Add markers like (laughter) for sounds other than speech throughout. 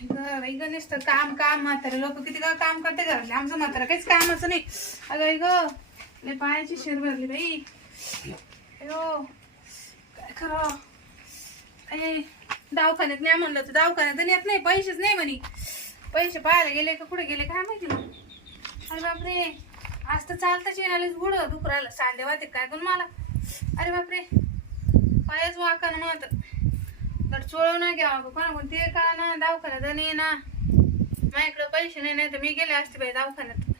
अगं बाई गणेश काम काम म्हातारे लोक किती का काम करते घरातले. आमचं म्हातारा काहीच कामाचं नाही. अगं बाई गं लय पायाची शेर भरली बाई. अयो काय खरं अरे दवाखान्यात नाही म्हणलं तर दवाखान्यात येत नाही पैसेच नाही म्हणे. पैसे पाहायला गेले का कुठे गेले काय माहिती मग. अरे बापरे आज तर चालताच येणारच गुडं दुख राहिलं. सांडे काय पण मला. अरे बापरे पायच वाका ना तर चोळव ना घ्यावा कोणा कोण ते का ना दवाखान्यात नाही ना. माझ्याकडे पैसे नाही नाही तर मी गेले असते बाई दवाखान्यात.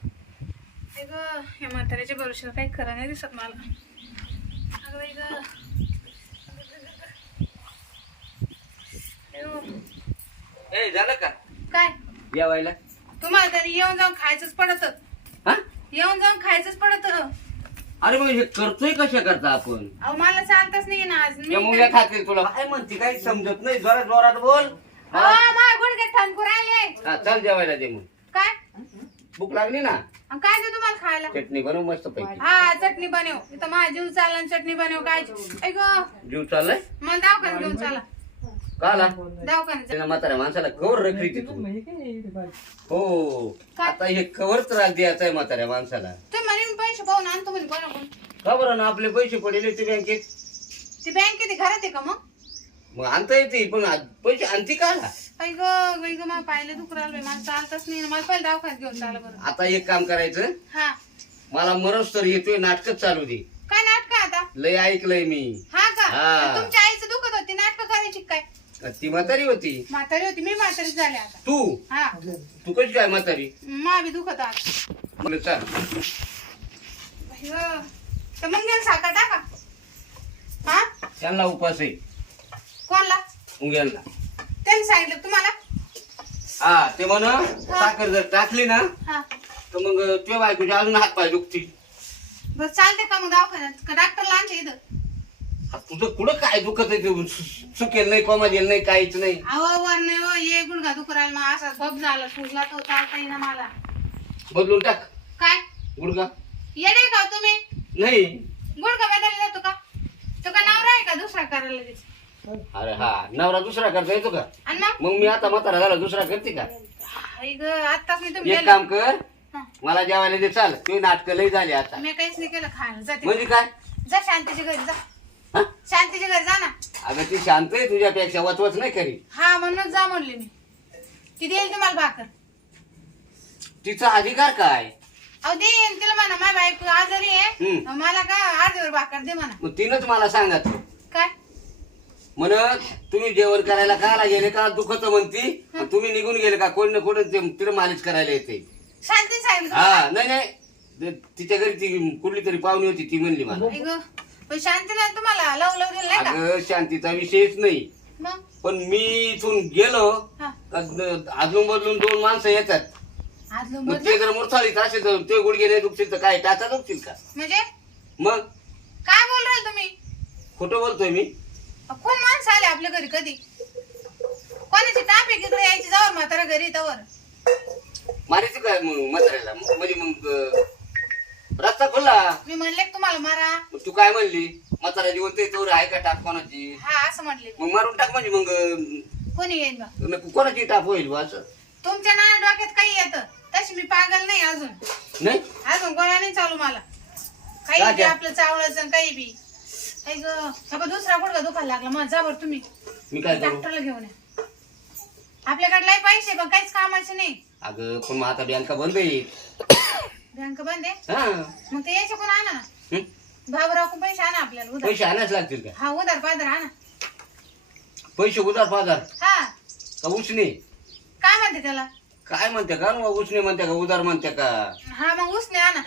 आई ग या म्हाताऱ्याच्या भरोशावर काही खरं नाही दिसत मला. अगं बाई ग. झालं का? काय? जेवायला? तुम्हाला तरी येऊन जाऊन खायचंच पडत. हा? येऊन जाऊन खायचंच पडत. अरे मग हे करतोय कशा करता आपण? अहो मला चालतच नाही ना आज. मी या मुंग्या खातील तुला? काय म्हणते काही समजत नाही. जोरात जोरात बोल. अहो, माझ्या गुडघे ठणकू राहिले हा चल जेवायला दे मग. काय? भूक लागली ना? अन काय देऊ तुम्हाला खायला? चटणी बनव मस्त पैकी. हा चटणी बनव. इथं माझा जीव चालला आणि चटणी बनव काय? ऐक जीव चाललाय? मला दवाखान्यात घेऊन चला. दवाखान्यात म्हाताऱ्या माणसाला कवर रखली तू हो? आता हे द्यायचा आहे म्हाताऱ्या माणसाला. तुम्ही म्हणे मी पैसे पाहून आणतो का बरं ना आपले पैसे पडेले ते बँकेत? ती बँकेत घरात आहे का मग? मग आणता येते पण पैसे आणते का ऐक मला पाहिलं दुख राहिलं मला चालतच नाही. ना मला पहिलं दवाखान्यात घेऊन चाला बरं. आता एक काम करायचं. हा. मला मरस तर येतोय नाटकच चालू दे. काय नाटक आता? लय ऐकलंय मी. हा का? हा. तुमच्या आईचं दुखत होती नाटक करायची काय ती म्हातारी होती. म्हातारी होती. मी म्हातारी झाले आता. तू? हा. तू कशी काय म्हातारी? मा बी दुखत म्हणलं चाल. तर मग गेलं साखर टाका. हा? त्यांना उपास आहे. कोणला? मुंग्यांना त्यांनी सांगितलं तुम्हाला? हा ते म्हण साखर जर टाकली ना हा. तर मग तुझ्या बायकोचे अजून हात पाय दुखतील. बरं चालते का मग दवाखान्यात? का डॉक्टरला आणते इथं? तुझं कुठं काय दुखत आहे? सुकेल नाही कोमाजेल नाही काहीच नाही. अहो वर नाही हो ये गुडघा मग असा बब झाला सुजला तो चालता येईना मला. बदलून टाक. काय? गुडगा येडे का हो तुम्ही? नाही. गुडघा बदलला जातो का? तो का नवरा आहे का दुसरा करायला लगेच अरे हा नवरा दुसरा करता येतो का? मग? मी आता म्हातारा झाला दुसरा करते का? आई ग आत्ताच मी तुम्ही एक गेले. काम कर हा. मला जेवायला दे चाल. ते नाटक लय झाले आता. मी काहीच नाही केलं खायला. जाते. म्हणजे काय? जा शांतीच्या घरी जा? शांतीच्या घरी जा ना. अगं ती शांत आहे तुझ्यापेक्षा वचवच नाही करी हा म्हणूनच जा म्हणले मी. ती देईल तुम्हाला भाकर? तिचा अधिकार काय? अहो देईन तिला म्हणा माझ्या बायको आजारी आहे. हम्म. मला का आजवर भाकर दे म्हणा? मग तिनंच मला सांगत काय? म्हण तुम्ही जेवण करायला काला गेले का? दुखत म्हणती. आणि तुम्ही निघून गेले का? कोण ना कोण ते- तिला मालिश करायला येते. शांती सांगितलं हा नाही नाही. ते- तिच्या घरी ती कुठली तरी पाहुणी होती ती म्हणली मला. ग. पण शांतीने तुम्हाला? लव लव दिलं नाही का? अगं शांतीचा विषयच नाही. मग? पण मी इथून गेलो हा. का द- अदलून बदलून दोन माणसं येतात. मग ते जर मुरसाळीत असेल तर ते गुडघे नाही दुखतील तर काय? टाचा दुखतील का? म्हणजे? मग? काय बोल राहिले तुम्ही? खोटं बोलतोय मी? अ, कोण माणसं आले आपल्या घरी कधी? कोणाची टाप आहे इकडे यायची? जावर म्हातारा घरी तवर. मारायचं काय मग म्हाताऱ्याला? मग म्हणजे मग अं, रस्ता खुला मी म्हणले का तुम्हाला मारा? मग तू काय म्हणली? म्हातारा जिवंत आहे तोवर आहे का? टाप कोणाची? हा असं म्हटले मी. मग मारून टाक म्हणजे मग अं, कोणी बा? नको कोणाची टाप होईल असं? तुमच्या ना डोक्यात काही येतं. तशी मी पागल नाही अजून. नाही? अजून गोळा नाही चालू मला. काही बी? आपलं चावळायचं आणि काही बी. काही ग दुसरा गुडघा दुखायला लागला. मग जा बरं तुम्ही. मी काय करू? डॉक्टरला घेऊन या. आपल्याकडे लय पैसे पण काहीच कामाचे नाही. अगं पण मग आता बँका बंद आहे? बँक बंद आहे? हा. मग ते यायचे कोण आणा ना. हं? पैसे आणा आपल्याला उधार. पैसे आणायच लागतील का? हा उधार पाधार आणा. पैसे उधार पाधार हा. का उसने? काय म्हणते त्याला? काय म्हणते का? न उसने म्हणते का? उधार म्हणते का? हा मग उसने आणा.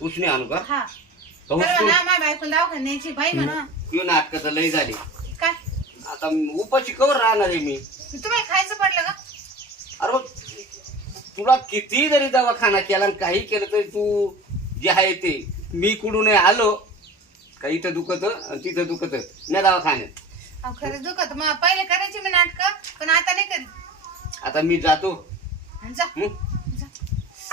उसने आणू का? हा. का बरोबर उसने? ना माझ्या बायकोला दवाखान्यात न्यायची बाई म्हणा तू नाटक तर लय झाली. काय? आता उपाशी कवर राहणार आहे मी. तुम्हाला खायचं पडलं का? अरे मग तुला किती जरी दवाखाना केला आणि काही केलं तरी तू जे आहे ते मी कुठून आलो का इथं दुखत आणि तिथं दुखत नाही दवाखान्यात. अहो खरंच दुखत. मग पहिले करायची मी नाटक पण आता नाही करीत. आता मी जातो. आणि जा. हं? जा.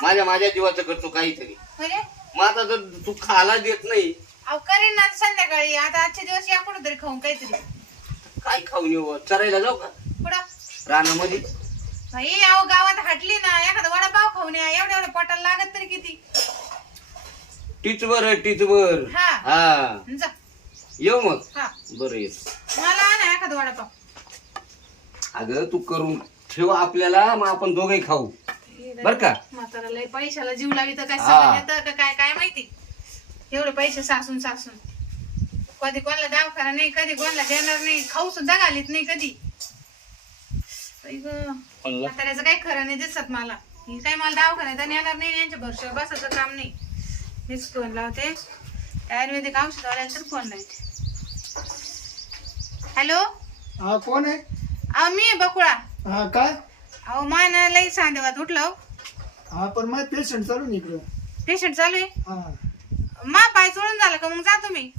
माझ्या माझ्या जीवाचं करतो काहीतरी. म्हणजे? मग आता जर तू खायला देत नाही. अहो करीन ना संध्याकाळी. आता आजचे दिवस या कुठं तरी खाऊन काहीतरी. काय खाऊन येऊ? चरायला जाऊ का? पुढं. रानामध्ये? बाई अहो गावात हाटली ना एखादा वडापाव खाऊन या एवढ्या एवढ्या पोटाला लागत तरी किती? टीचवर टीचवर हा. हा. जा. येऊ मग. हा. बरं येत मला आणा एखादा वडापाव. अगं तू करून ठेव आपल्याला मग आपण दोघे खाऊ. बर का? म्हातारा लय पैशाला जीव लावी तर काय हा. सगळं येतं का काय काय माहिती? एवढे पैसे सासून सासून. कधी कोणाला दवाखाना नाही कधी कोणाला देणार नाही खाऊ सुद्धा घालीत नाही कधी. म्हाताऱ्याचं काही खरं नाही दिसत मला. ही काय मला दवाखान्यात येणार नाही यांच्या भरशावर बसायचं काम नाही. मीच फोन लावते. आयुर्वेदिक औषधवाल्याला तर फोन लावते हॅलो हा कोण आहे? अहो मी आहे बकुळा. हा काय? अहो मान लई सांदेवात उठलो हा. पण माझ पेशंट चालू इकडं. पेशंट चालू आहे? हा. मा पाय चोळून झालं का? मग जा तुम्ही.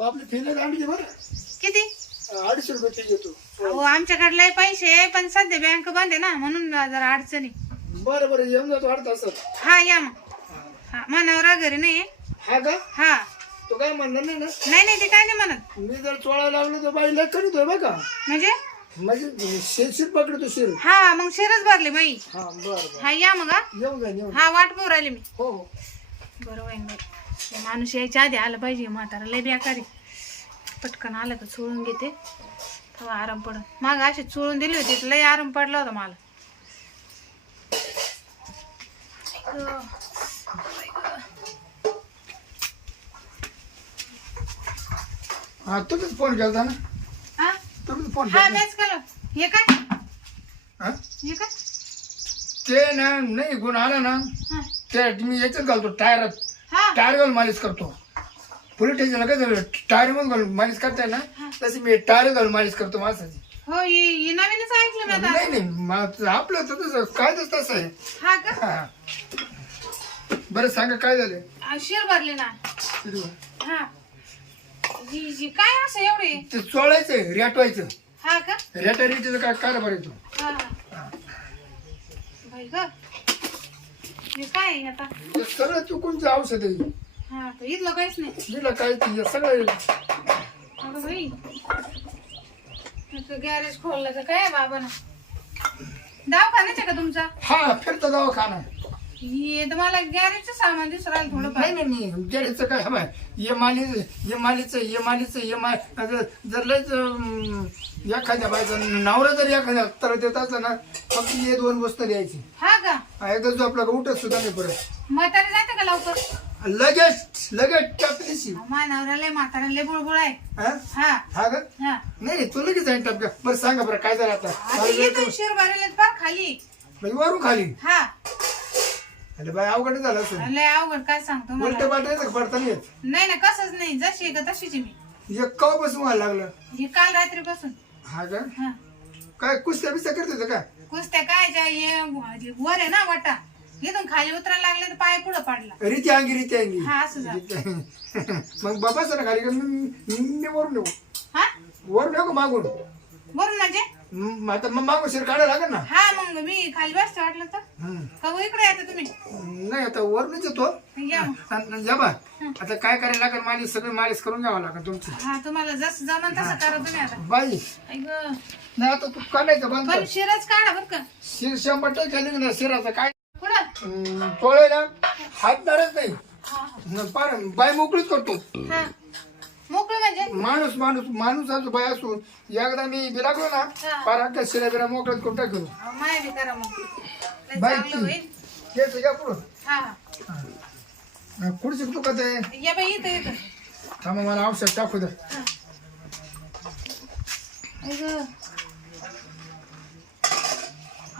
आपली फीला आणली बरं. किती? अडीचशे रुपये फी घेतो अहो आमच्याकडे लय पैसे आहे, पण सध्या बँक बंद आहे ना म्हणून जरा अडचणी. बरं बरं येऊन जातो अर्धा तासात. हा या मग. हा मनावरा घरी नाही आहे. हा का? हा. तो काय म्हणणार नाही ना? नाही नाही ते काय नाही म्हणत. मी जर चोळायला लागलो तर बाई लय करीतोय बघा. म्हणजे? म्हणजे शिर शिर पकडतो शिर. हा मग शिरच भरली माई हा बरं बरं. हा या मग हा. येऊन जा येऊन हा वाट पाहू राहिली मी. हो हो. बरोबर बाई. माणूस यायच्या आधी आलं पाहिजे म्हातारा. लय बेकारी. पटकन आलं का चोळून घेते. तेव्हा आराम पडत माग अशी चोळून दिली होती तर लय आराम पडला होता मला. हा तुम्हीच फोन केला ना? हा? तुम्हीच फोन हा केला मॅच केलं. हे काय? हा? हे काय? ते ना नाही गुण आला ना हा. ते मी याच्यात घालतो टायरात हा. टायर घालून मालिश करतो. पोलीस स्टेशनला काय झालं टायर मग घालून मालिश करताय ना तशी मी टायर घालून मालिश करतो माणसाची. हो हे हे नवीनच ऐकलं मी आता. नाही नाही मा- आपलं तर तसं काय तसं तसं आहे. हा का? हा. बरं सांगा काय झालं? आ, शिर भरले ना. हा. जी काय असं एवढे? ते चोळायचं रेटवायचं. हा का? रेटा रेटीचं काय कारभार येतो हा हा. बाई ग. हे काय आहे आता? ते सगळं चुकूनचं औषध आहे. हा तर इथलं काहीच नाही. काय सगळं अगं बाई गॅरेज खोललं काय दवाखान्याच आहे का तुमचा? हा फिरता दवाखाना हे तर मला गॅरेजचं सामान दिसू राहिलं थोडं नाही नाही काय ये मालीच ये मालीचं ये मालीचं ये मा आता जर लयच अं, एखाद्या बायचा नवरा जर एखाद्या तर देत असला ना फक्त ये दोन वस्तू द्यायची. हा का? एकदा जो आपला उठत सुद्धा नाही परत. म्हातारे जाते का लवकर? लगेच लगेच टाकलीशी मानावरा लय म्हातारा लय बुळबुळ आहे. हा? हा. हा हा. नाही नाही तू लगेच जाईन टपका बरं सांगा बरं काय झालं आता? येतो शिर फार खाली. म्हणजे वरून खाली? हा. अरे बाय अवघड झालं असं लय अवघड काय सांगतो उलट मला पाठायचं पडता नाही येत? नाही ना कसंच नाही. जशी आहे का तशीच आहे मी. एक कवापासून व्हायला लागलं? हे काल रात्री बसून हा का? हा. काय कुस्त्या बिस्त्या करत होतं का? कुस्त्या काय ज्या हे वर आहे ना वाटा. इथून खाली उतरायला लागले तर पाय पुढं पाडला. रीती अंगी रीती अंगी. हा असं झालं. मग बाबा सर खाली का मी मी वरून येऊ. हा? वरून येऊ का मागून? वरून म्हणजे? म- आता मग मागून शिर काढायला लागेल ना? हा मग मी खाली बसते वाटलं तर. हम्म. का हो इकडे येते तुम्ही? नाही आता वरूनच येतो. या मग. आणि या बा. आता काय करायला लागेल मालिश सगळी मालिश करून घ्यावं लागेल तुमची. हा तुम्हाला जसं जमन तसं करा तुम्ही आता. बाई. नाही आता तू काढायचं बंद कर. पण शिरच काढा बर का. शिर शंभर टक्के ना शिराचा काय तोळायला हात धरत नाही. न पार बाय मोकळीच करतो. हा. मोकळं म्हणजे? माणूस माणूस माणूस असो बाय असून एकदा मी बिलागलो ना हा. पार अख्खा शिरा बिरा मोकळत करून टाकलो अहो, माया बी करा मग लय बाई चांगलं होईल. ये पुढं. हा. हा शिकतो का ते? या बाई इथं इथं. थांबा मला औषध टाकू दे. ऐक अहो,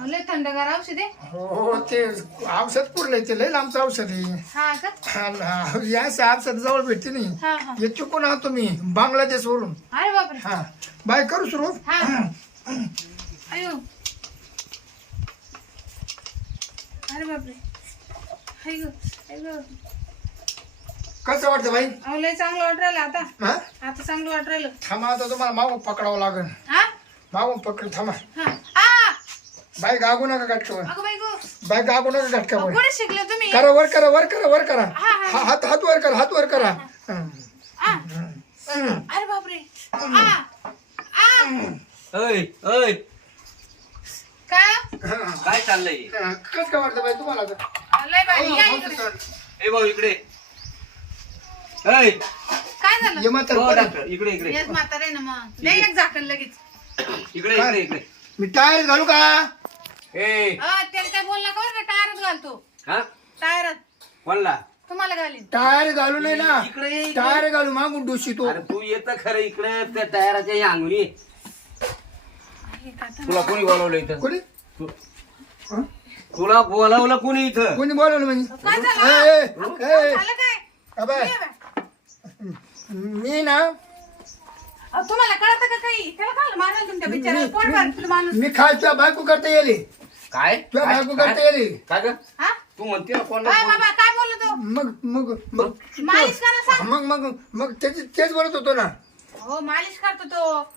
लय थंडगार औषध आहे. हो ते औषध पुरलंय ते लय लांबचं औषध आहे. हा का? औषध जवळ भेटते नाही. हा हा. हे चुकून आहोत तुम्ही बांगलादेश वरून अरे बापरे. हा. बाय करू सुरू. हा. अयो. अरे बापरे. कसं वाटतं बाई? अहो लय चांगलं वाट राहिलं आता. हा? आता चांगलं वाट राहिलं. थांबा आता तुम्हाला मागून पकडावं लागेल. हा? मागून पकड थांबा. हा. आ! बाय गागू नका गटकावर. अगं बाई गो गागू नका कुठे शिकले तुम्ही? करा वर करा वर करा वर करा. हा, हा. हा- हात हात वर करा हात वर करा. आ अरे बापरे. आ आ ऐ ऐ. का? हा, काय चाललंय? कस काय वाटतं बाई तुम्हाला आता? लय भारी या हो, इकडे. ए भाऊ इकडे. ऐ, काय झालं? ये म्हातारं हो. डॉक्टर इकडे इकडे. येस म्हातारे ना मग दे एक झाकण लगेच. इकडे इकडे इकडे. मी टायर घालू का? ए. अ, त्याला काय बोलला का बरं टायरच घालतो हा? टायरच. कोणला? तुम्हाला घालीन. टायर घालू नाही ना. इकडे ये, इकडे. टायर घालू मागून डोशी तो. अरे तू येत खरं इकडे त्या टायराच्या या अंगुनी हे? तुला कोणी बोलवलं इथं? कोणी? तू- हं? तुला बोलवलं कोणी इथं? कोणी बोलवलं म्हणजे? काय ए, झालं ए, ए, झालं काय? अबे, ये बा. मी ना अहो, तुम्हाला कळतं का काही? त्याला तुमच्या बिचारा पोट भरतो माणूस. मी तुझ्या बायको करता येले काय? तुझ्या काय? बायको करता काय? येले काय ग? हा? तू म्हणते ना कोणाला काय बोल- बाबा काय बोललो तो? मग मग मग मालिश करा सांग. मग मग मग त्याचे तेच बोलत होतो ना. हो मालिश करतो तो.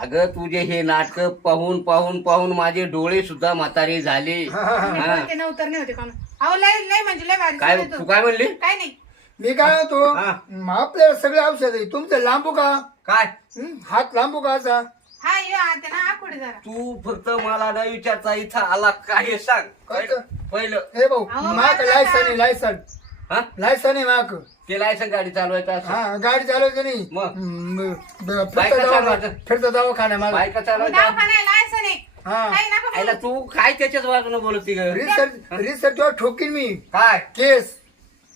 अगं तुझे हे नाटक पाहून पाहून पाहून माझे डोळे सुद्धा म्हातारे झाले. (laughs) हा, हा, हा. हा. ते नव्हतं नाही होते का अहो लय लय म्हणजे लय भारी काय चालू तू. तो. काय म्हणली? काय नाही. मी काय होतो हा. आपल्याला सगळे औषध आहे. तुमचं लांबू का? काय? हं? हात लांबू का असा? हा ये आता ना आकुडे जरा. तू फक्त मला न विचारता इथं आला काय हे सांग. काय तर? पहिलं. हे भाऊ अहो, माक माझं लायसन? आहे लायसन हा? लायसन आहे माक ते लायसन गाडी चालवायचं असं. हा गाडी चालवायचं नाही. मग? हं, ब- बायका फिरता दवाखाना चालवायचं. फिरता दवाखाना मला बायका चालवायचं? दवाखाना लायसन आहे. हा. काही नका आईला बोलू. तू काय त्याच्याच बाजूने बोलती ग? रिसर्च रिसर्च ठोकीन मी. काय? केस.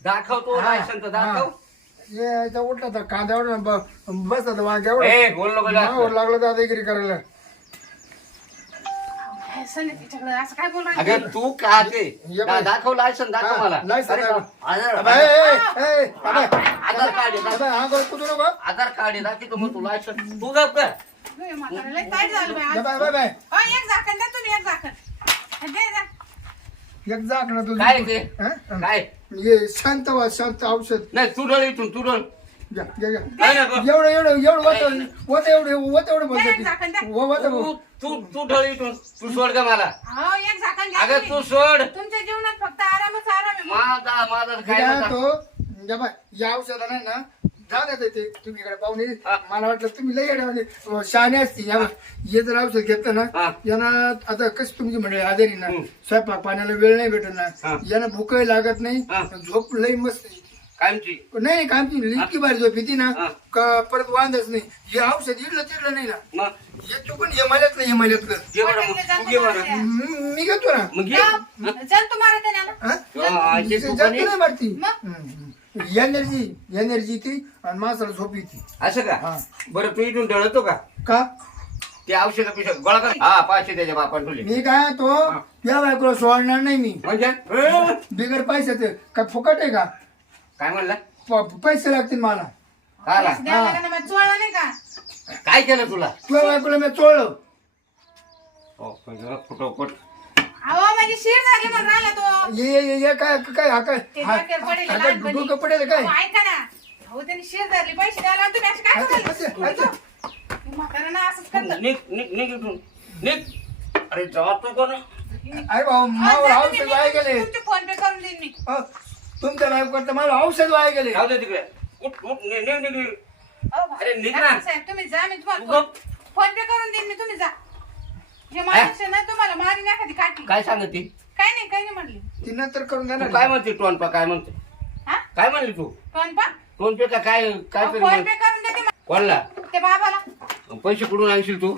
दाखवतो हा, लायसन तर दाखव. हा. ये याचा उठला तर कांद्यावर बसला तर वांग्यावर ए बोल नको जास्त. लागलं दादागिरी करायला तिच्याकडे असं काय अगं तू का ते ये बाई. दाखव लायसन दाखव हा, मला लायसन अरे, दाखव. आधार अबे, ए, ए, ए, अबे, आधार कार्ड आहे, हा कुठं नको? आधार कार्ड आहे दाखव मग तू लायसन तू गप कर म्हातारा लय काय झालं बाई जा आज? Bye, bye, bye. अहो, एक झाकण द्या तुम्ही एक झाकण दे, द्या. एक जाक ना तुझं. काय ते हं? काय ये शांत वा शांत औषध नाही तू डोळ इथून तू डोळ घ्या, घ्या, घ्या. काय नको एवढं एवढं एवढं वत वत एवढं वत एवढं एक झाकण. बोलतो वत तू तू तू डोळ इथून तू सोड का मला अहो, एक झाकण घ्या अगं तुम्ही. तू सोड तुमच्या जीवनात फक्त आरामच आराम आहे. माझा माझा काय. तो या बाय या औषधा नाही ना जाण्यात येते तुम्ही इकडे पाहुणे हा. मला वाटलं तुम्ही लई येड्यावाने, अं, शहाणे असतील या. हे जर औषध घेतलं ना हा. यांना आता कशी तुमची म्हणजे आजारी ना हम्म. स्वयंपाक पाण्याला वेळ नाही भेटत हा. ना यांना भूकही लागत नाही हा. झोप लई मस्त येते. कायमची नाही काय आमची इतकी भारी झोप येते ना हा. का परत वांदच नाही हे औषध इडलं तिडलं नाही ना मग हे चुकून हिमालयातलं हिमालयातलं घे बरं मग तू घे बरं हम्म, मी घेतो ना मग घे. हा? हा, तू जास्त नाही मारती मग? एनर्जी एनर्जी ती आणि माणसाला झोप येते असं का? हा. बरं तू इथून डळतो का? का? ते औषध पिशा गोळा कर. हा पाचशे त्याच्या बापान तुले मी काय तो हा. या बायकोला सोडणार नाही मी. म्हणजे? ए, बिगर पैशाचं काय फुकट आहे का? काय म्हणला? प- पैसे लागतील मला. काय आला? पैसे द्यावं लागेल ना, मग चोळलं नाही का? काय केलं तुला? तुझ्या बायकोला मी चोळलं. हो, फुटोफुट अहो माझी शिर झाली म्हणून राहिला तो. ये ये ये काय काय हा काय? ते हा- डोक्यावर पडेल हा काय लहानपणी. डोकं पडेल काय? अहो, ऐका ना. अहो त्यांनी शिर धरली पैसे द्यायला आणि तुम्ही असं काय करायला? म्हाताऱ्यानं असंच करतं. निघ निघ निघ इथून. निघ. अरे जातो कोण अरे भाऊ मावर औषध वाया गेले. तुमचे फोन पे करून देईन मी. अ, तुमच्या बायको करता मला औषध वाया गेले. जाऊ दे तिकडे. उठ उठ निघ निघ निघ. निघ. अहो, अरे निघ ना. साहेब तुम्ही जा मी तू तुम्हाला गप. फोन पे करून देईन मी तुम्ही जा. हे तुम्हाला मारी एखादी काठी. काय सांगते? काय नाही काय नाही म्हणली. ती नंतर करून तू देणार काय म्हणते टोनपा काय म्हणते? हा? काय म्हणली तू? फोन पा टोनपे का काय काय अहो, तरी फोन म्हण पे करून देते मा- कोणला? ते बाबाला. पैसे कुठून आणशील तू?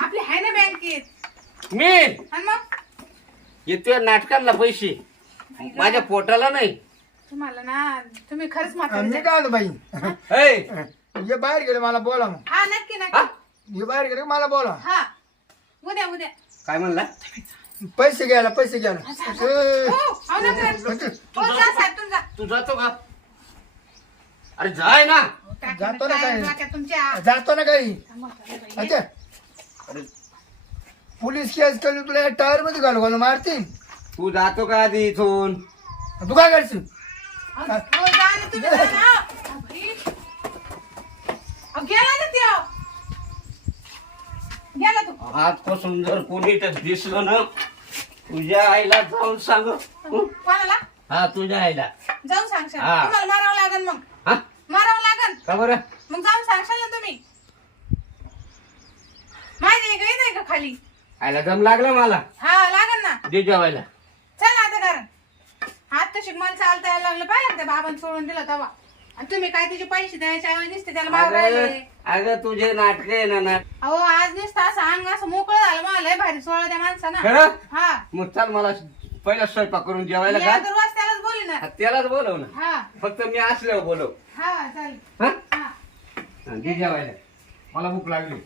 आपली आहे ना बँकेत. मी? आणि मग? येतोय नाटकांना पैसे. माझ्या पोटाला नाही. तुम्हाला ना तुम्ही खरंच मी म्हातारे काय म्हणतो बाई. ये बाहेर गेले मला बोला मग हा नक्की हा? नक्की ये बाहेर गेले मला बोला हा. उद्या उद्या. काय म्हणला? पैसे घ्यायला पैसे घ्यायला. हो, हो ना, खरंच. हो, जा साहेब, तुम्ही जा. तू जातो का? अरे जाय ना. टाकीनं जातो ना काय तुमच्या जातो ना काही. अच्छा. अरे पोलीस केस केली तुला टायरमध्ये घालू घालू मारतील तू जातो का आधी इथून? तू काय करशील? हो, जा ना तुम्ही जा ना. अहो, बाई. अहो, गेला ना त्यो. गेला तो. आजपासून जर कोणी तर दिसलं ना तुझ्या आईला जाऊन सांग. हं? कोणाला? हा तुझ्या आईला. जाऊन सांगशाल हा. तुम्हाला मारावं लागेल मग. हा? मारावं लागेल का बरं? मग जाऊन सांगशाल ना तुम्ही. माझी एक नाही का खाली? आईला दम लागला मला. हा लागेल ना. दे जेवायला. चल आता घर. हात तशी मला चालता यायला लागलं. पाहिलं का त्या बाबांनी सोडून दिलं तेव्हा? आणि तुम्ही काय तिचे पैसे द्यायचे ऐवजी नुसते त्याला राहिले. अगं तुझे नाटक आहे ना नाट अहो आज नुसतं असं अंग असं मोकळं झालं मला लय भारी सोळा त्या माणसानं. खरं? हा. मग चाल मला पहिला स्वयंपाक करून जेवायला मी का रोज त्यालाच बोलली ना. त्यालाच बोलव ना. हा. फक्त मी असल्यावर बोलव. हा चालेल हा? हा. हा, दे जेवायला. मला भूक लागली.